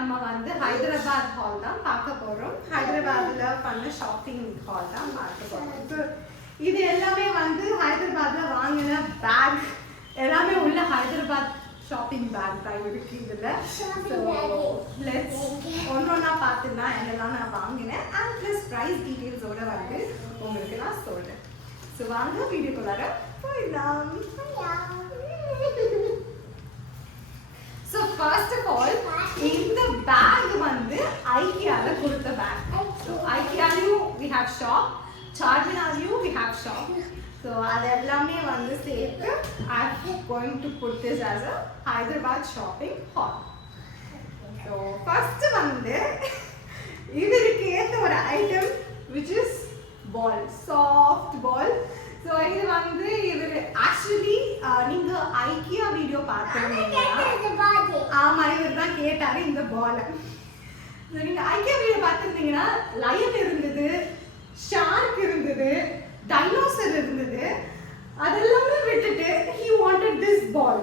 நம்ம வந்து ஹைதராபாத் ஹால் தான் பார்க்க போறோம். ஹைதராபாத்ல பண்ண ஷாப்பிங் ஹால் தான் பார்க்க போறோம். இது எல்லாமே வந்து ஹைதராபாத்ல வாங்கின பேக் எல்லாமே உள்ள ஹைதராபாத் ஷாப்பிங் பேக் தான் இருக்கு இதுல. ஸோ லெட்ஸ் ஒன்னொன்னா பார்த்துலாம் என்னெல்லாம் நான் வாங்கினேன் அண்ட் ப்ளஸ் ப்ரைஸ் டீட்டெயில்ஸோட வந்து உங்களுக்கு நான் சொல்றேன். ஸோ வாங்க வீடியோக்குள்ளார போயிடலாம். So first of all, இந்த பேக் வந்து IKEA-ல கொடுத்த பேக். So IKEA-லயும் we have shop, Charminar-லயும் we have shop. So அதெல்லாமே வந்து சேர்த்து I'm going to put this as a Hyderabad shopping haul. So first வந்து இதற்கு ஏத்த ஒரு item which is ball, soft ball. So இது வந்து இவர் ஆக்சுவலி நீங்க IKEA வீடியோ பார்த்திருந்தீங்கன்னா ஆமா இவர் தான் கேட்டாரு இந்த பால். நீங்க IKEA வீடியோ பார்த்திருந்தீங்கன்னா லயன் இருந்தது, ஷார்க் இருந்தது, டைனோசர் இருந்தது. அதெல்லாமே விட்டுட்டு he wanted this ball.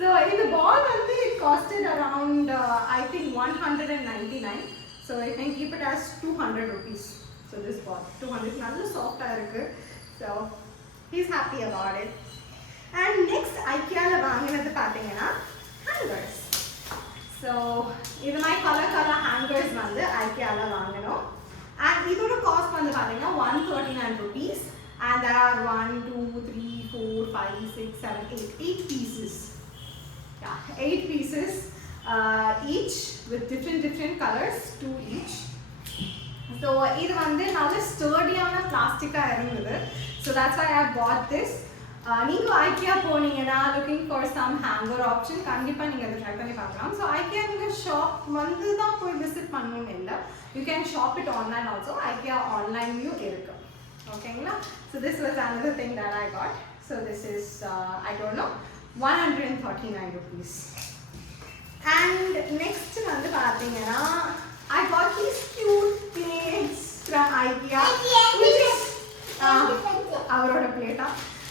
So இந்த பால் வந்து it costed around I think 199. So I can keep it as 200 rupees. So this ball 200 நல்ல சாஃப்ட்டா இருக்கு. So he's happy about it. And next IKEA-ல வாங்கினது பாத்தீங்கன்னா hangers. So இது மாதிரி கலர் hangers வந்து IKEA-ல வாங்கினோம். And இதோட காஸ்ட் வந்து பாத்தீங்கன்னா 139 rupees. And there are 1 2 3 4 5 6 7 8 pieces. Yeah, 8 pieces each with different colors, 2 each. So இது வந்து நல்ல ஸ்டர்டியான பிளாஸ்டிக்கா இருந்தது. So that's why I bought this. நீங்க IKEA போனீங்கன்னா looking for some hanger option கண்டிப்பா நீங்க அதை ட்ரை பண்ணி பார்க்கலாம். So IKEA நீங்க ஷாப் வந்து தான் போய் விசிட் பண்ணணும்னு இல்லை. You can shop it online also. IKEA ஆன்லைன்லயும் இருக்கு. ஓகேங்களா? So this was another thing that I got. So this is I don't know 139 rupees. And next வந்து பாத்தீங்கன்னா I got these cute plates from IKEA, which is our plate,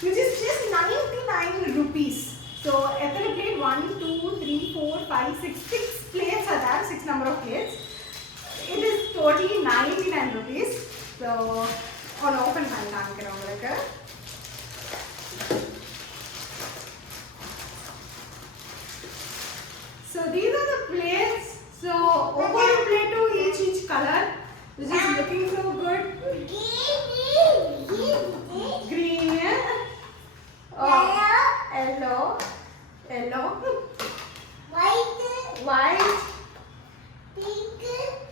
which is just 99 rupees. So, every plate 1, 2, 3, 4, 5, 6, 6 plates are there, 6 number of plates. It is totally 99 rupees. So, on open hand, so these are the plates. So one plate to each color, which is looking so good. Green, yellow, white,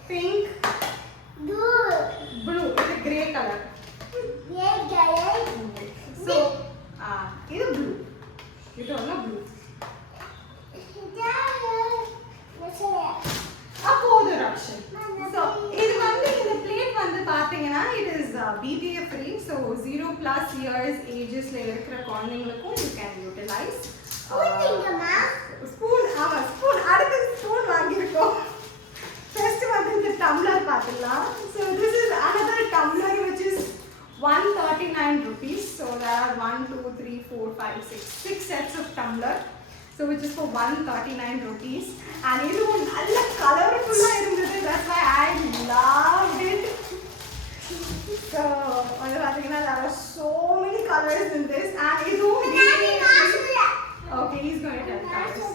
pink, blue. It's a grey color. So, this is blue. You don't know blue. So இது வந்து இந்த plate வந்து பாத்தீங்கன்னா it is BPA free. So 0+ years agesல இருக்கிற குழந்தைகளுக்கும் you can utilize. Spoon ஆமா spoon அடுத்து spoon வாங்கிருக்கோம். First வந்து இந்த tumbler பார்க்கலாம். So this is another tumbler which is 139 rupees. So there are 1 2 3 4 5 6 sets of tumbler. So which is for 139 rupees. And it was all colorful. That's why I loved it. So there are so many colors in this. And it was okay, he's going to tell colors.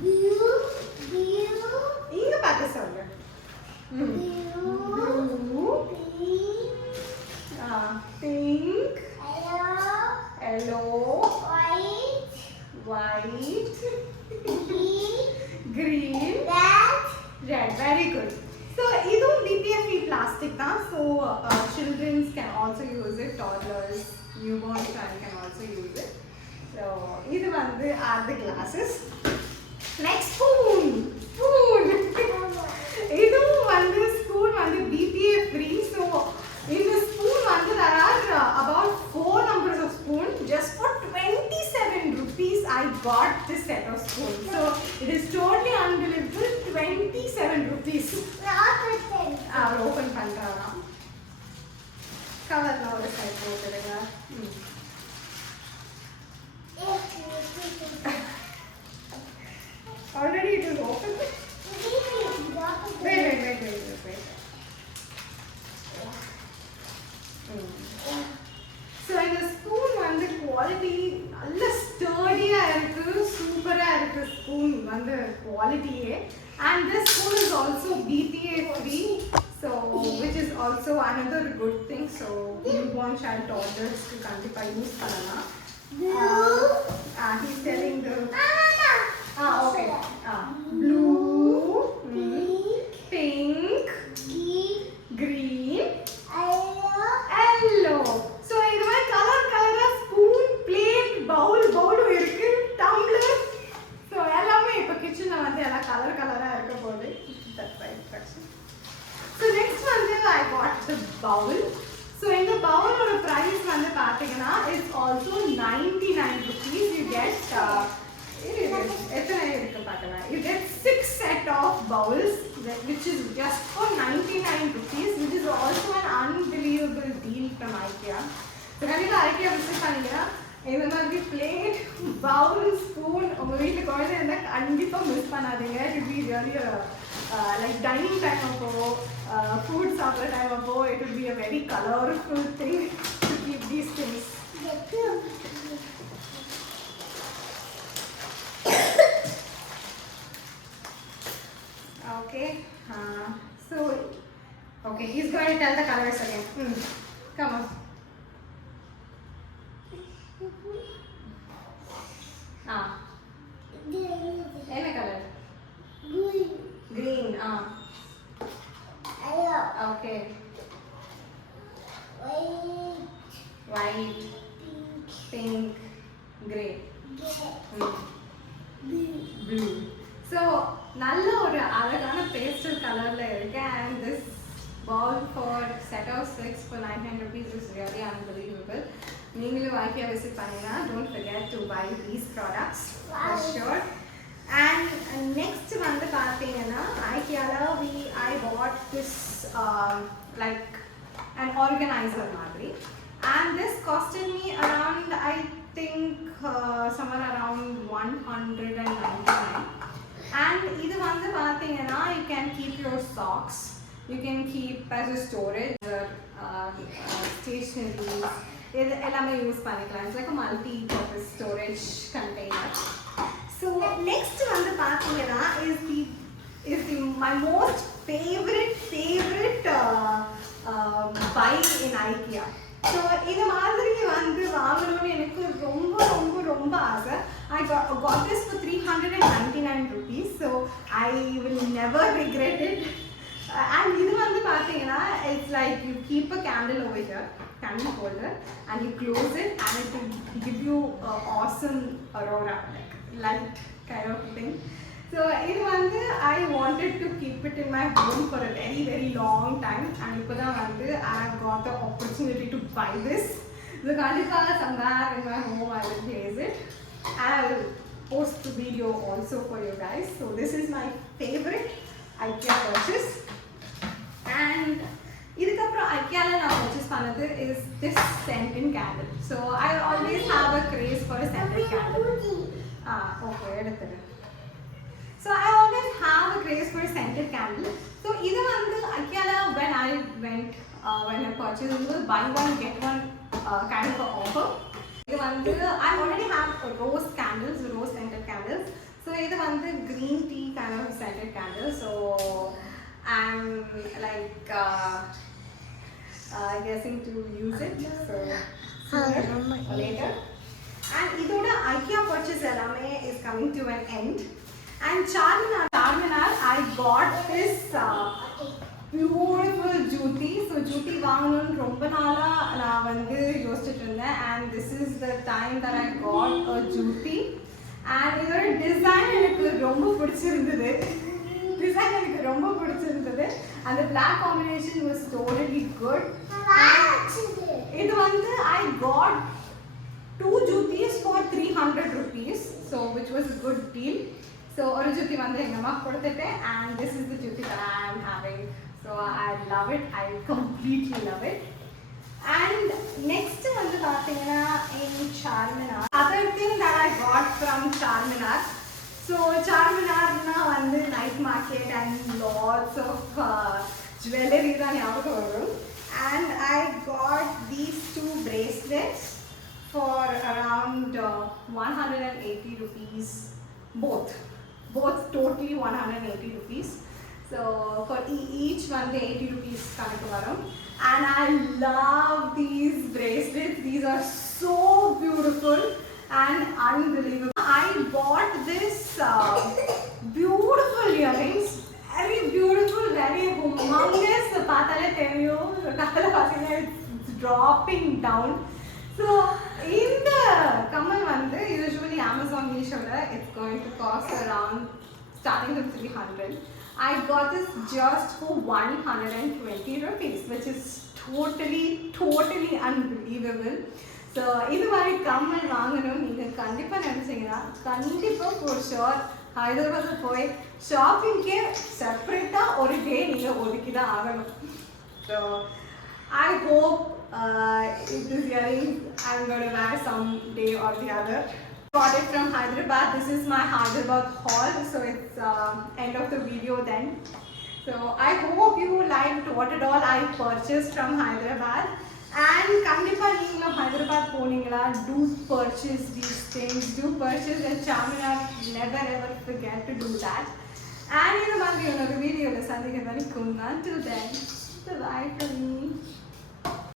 Blue. Inga patta sollu. Blue. Pink. Yellow. White, green, red. Very good. So, this is BPA free plastic. So, children can also use it. Toddlers, newborn child can also use it. So, these are the glasses. Next, spoon. This spoon is BPA free. So, in the spoon, there are about 4 numbers of spoons. Just for 27 rupees, I got this set of spoons. So it is totally unbelievable. 27 rupees. Open panta. Cover now the side. So in the spoon வந்து quality நல்ல sturdy-ஆ இருக்கு, சூப்பரா இருக்கு spoon வந்து quality-யே. And this spoon is also BPA free, so which is also another good thing. So newborn child toddlers க்கு கண்டிப்பா யூஸ் பண்ணலாம். He's telling the okay. Blue, pink, green, yellow. So இது மாதிரி கலரா ஸ்பூன், பிளேட், பவுல் இருக்கு, டம்ளர். So எல்லாமே இப்ப கிச்சன்ல வந்து எல்லாம் கலரா இருக்க போகுது. That's my instruction. So next வந்து I got the bowl. So in the bowl ஒரு price வந்து பாத்தீங்கன்னா is also 99 rupees. You get எத்தனை இருக்கு பார்க்கலாம். You get 6 set of bowls which is just for 99 rupees, which is also an unbelievable deal from IKEA. So கண்டிப்பா IKEA visit பண்ணீங்கன்னா இந்த மாதிரி பிளேட், பவுல், ஸ்பூன் உங்க வீட்டுக்கு குழந்தை இருந்தா கண்டிப்பா மிஸ் பண்ணாதீங்க. It will be really like dining time அப்போ, food சாப்பிட்ற டைம் அப்போ, it will be a very colorful thing to keep these things. Okay, so okay, he's going to tell the colors again. Come on. Any color? Green. Okay. White. Pink. Gray. Blue. So நல்ல ஒரு அழகான பேஸ்டல் கலர்ல இருக்கு. And this ball for set of 6 for 900 rupees is really unbelievable. நீங்களும் IKEA visit பண்ணீங்கன்னா don't forget to buy these products for sure. And next வந்து பார்த்தீங்கன்னா IKEA-ல I bought this like an organizer மாதிரி, and this costed me around I think somewhere around 199. And இது வந்து பார்த்தீங்கன்னா you can keep your socks, you can keep as a storage, stationery, இது எல்லாமே யூஸ் பண்ணிக்கலாம். It's like a multi-purpose storage container. So next வந்து பார்த்தீங்கன்னா is my most favorite buy in IKEA. So இது மாதிரி வந்து வாங்கணும்னு எனக்கு ரொம்ப ஆசை. I got this for 399 rupees, so I will never regret it. And இது வந்து பார்த்தீங்கன்னா it's like you keep a candle over here, candle holder, and you close it and it will give you an awesome aurora, like light kind of thing. So இது வந்து I wanted to keep it in my home for a very long time, and இப்போதான் வந்து I got the opportunity to buy this. So கண்டிப்பாக somewhere in my home I will place it. I will post the video also for you guys. So this is my favorite IKEA purchase. And இதுக்கப்புறம் IKEA-ல நான் purchase பண்ணது is this scented candle. So I always have a craze for a scented candle. Okay, எடுத்துரு. So I always have a craze for a scented candle. So இது வந்து IKEA-ல when I purchased, it was buy one get one kind of offer. இது வந்து I already have rose scented candles. So இது வந்து green tea kind of scented candle. So I'm like guessing to use it. So sooner or later. And இதோட IKEA purchase எல்லாமே is coming to an end. And Charminar, I got this beautiful jute. So jute வாங்கணும்னு ரொம்ப நாளா நான் வந்து யோசிச்சுட்டு இருந்தேன். And this is the time that I got a jute. And இதோட டிசைன் எனக்கு ரொம்ப பிடிச்சிருந்தது. And the black combination was totally good. இது வந்து I got 2 jutis for 300 rupees, so which was a good deal. So ஒரு ஜுத்தி வந்து எங்க அம்மா கொடுத்துட்டேன், and this is the juti that I am having. So I love it. I completely love it. And next வந்து பாத்தீங்கன்னா in Charminar, other thing that I got from Charminar. So Charminar na வந்து night market and lots of jewelry தான் ஞாபகம் வரும். And I got bracelets for around 180 rupees both. Both totally 180 rupees. So for each one the 80 rupees kanakku varum. And I love these bracelets. These are so beautiful and unbelievable. I bought this beautiful earrings. Very beautiful, very humongous. Paatale theriyum. Kaala pathina it's dropping down. So in the kamal vandu usually Amazon Meesho it's going to cost around starting from 300. I got this just for 120 rupees, which is totally unbelievable. So இது மாதிரி கம்மல் வாங்கணும் நீங்க கண்டிப்பா நினைச்சீங்கன்னா கண்டிப்பா for sure Hyderabad போய் ஷாப்பிங்க்கே செப்பரேட்டா ஒரு டே நீங்க ஒதுக்கி தான் ஆகணும். So I hope this earrings I'm going to wear some day or the other. Got it from Hyderabad. This is my Hyderabad haul. So it's end of the video then. So I hope you liked what all I purchased from Hyderabad. And kandipa neenga Hyderabad poningala, do purchase these things. Do purchase at Charminar. Never ever forget to do that. And in the video la sandhikka varaikum. Until then, bye from me.